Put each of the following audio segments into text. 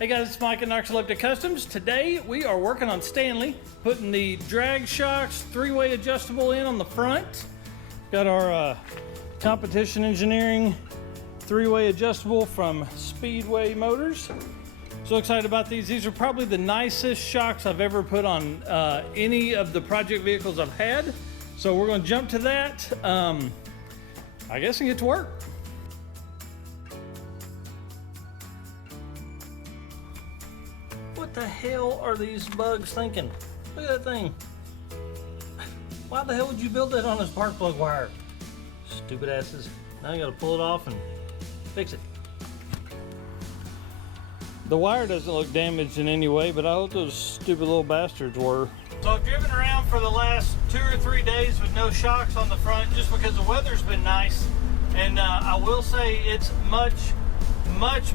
Hey guys, it's Mike at Narcoleptic Customs. Today we are working on Stanley, putting the drag shocks three-way adjustable in on the front. Got our competition engineering three-way adjustable from Speedway Motors. So excited about these. These are probably the nicest shocks I've ever put on any of the project vehicles I've had. So we're going to jump to that, I guess, and get to work. What the hell are these bugs thinking? Look at that thing. Why the hell would you build that on a spark plug wire? Stupid asses. Now you gotta pull it off and fix it. The wire doesn't look damaged in any way, but I hope those stupid little bastards were. So I've driven around for the last 2 or 3 days with no shocks on the front just because the weather's been nice. And I will say it's much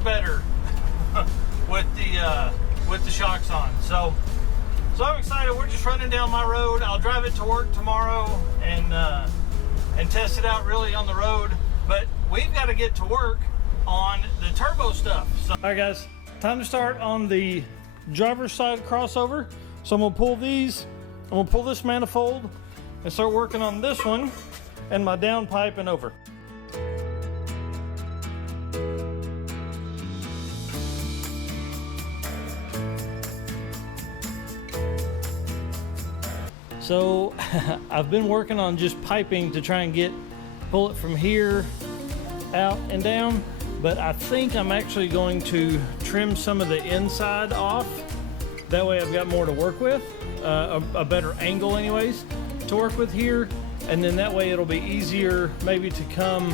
better with the shocks on. So I'm excited. We're just running down my road. I'll drive it to work tomorrow and test it out really on the road. But we've got to get to work on the turbo stuff. So, all right guys, time to start on the driver's side crossover. So I'm gonna pull these, I'm gonna pull this manifold and start working on this one and my downpipe and over. So I've been working on just piping to try and pull it from here out and down, but I think I'm actually going to trim some of the inside off. That way I've got more to work with, a better angle anyways to work with here, and then that way it'll be easier maybe to come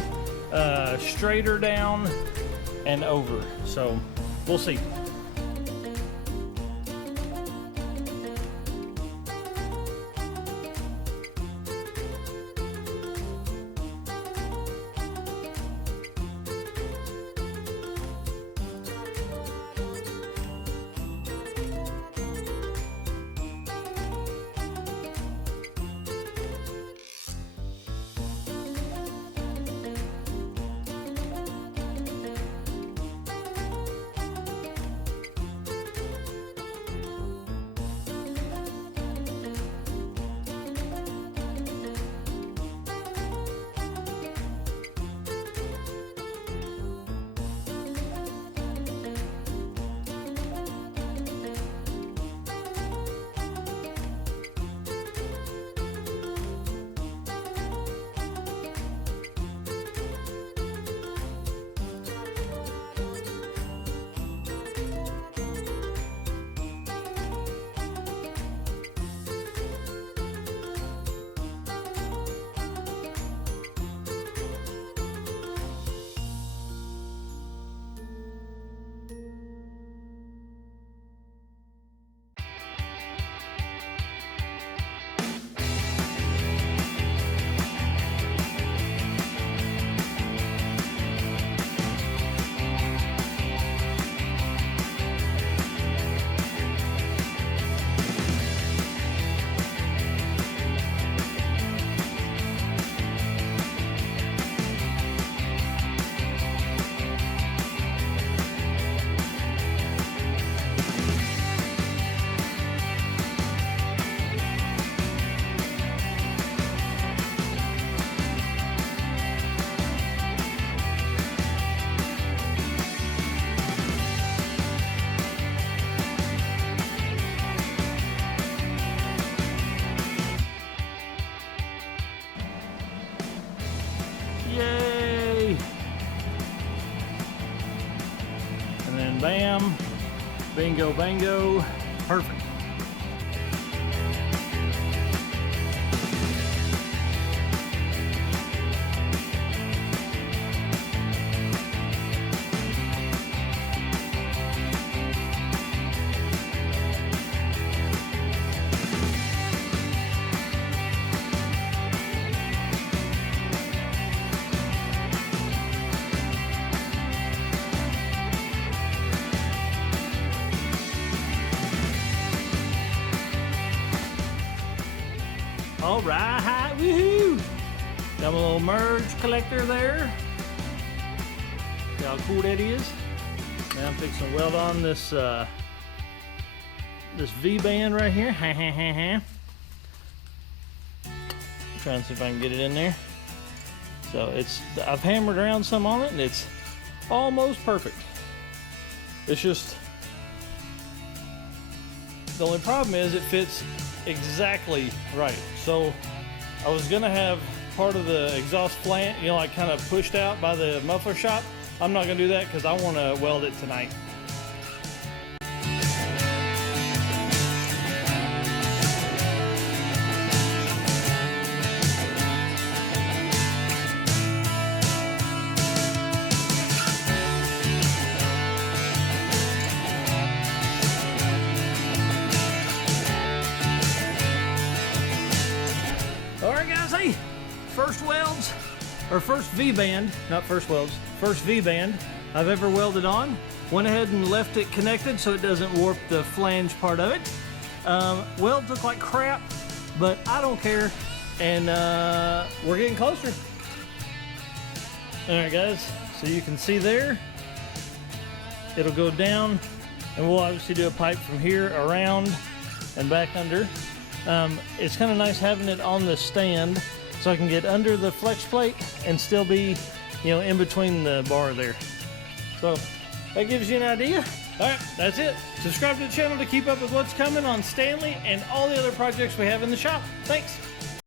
straighter down and over. So we'll see. Yay! And then bam, bingo, bango, perfect. All right, woohoo! Got my little merge collector there. See how cool that is? Now I'm fixing to weld on this this V-band right here. Trying to see if I can get it in there. So I've hammered around some on it and it's almost perfect. It's just, the only problem is it fits exactly right. So I was gonna have part of the exhaust flange, you know, like kind of pushed out by the muffler shop. I'm not gonna do that because I want to weld it tonight. Alright guys, hey, first welds, or first V-band, not first welds, first V-band I've ever welded on. Went ahead and left it connected so it doesn't warp the flange part of it. Welds look like crap, but I don't care, and we're getting closer. Alright guys, so you can see there, it'll go down, and we'll obviously do a pipe from here around and back under. It's kind of nice having it on the stand so I can get under the flex plate and still be, you know, in between the bar there. So that gives you an idea. All right, that's it. Subscribe to the channel to keep up with what's coming on Stanley and all the other projects we have in the shop. Thanks.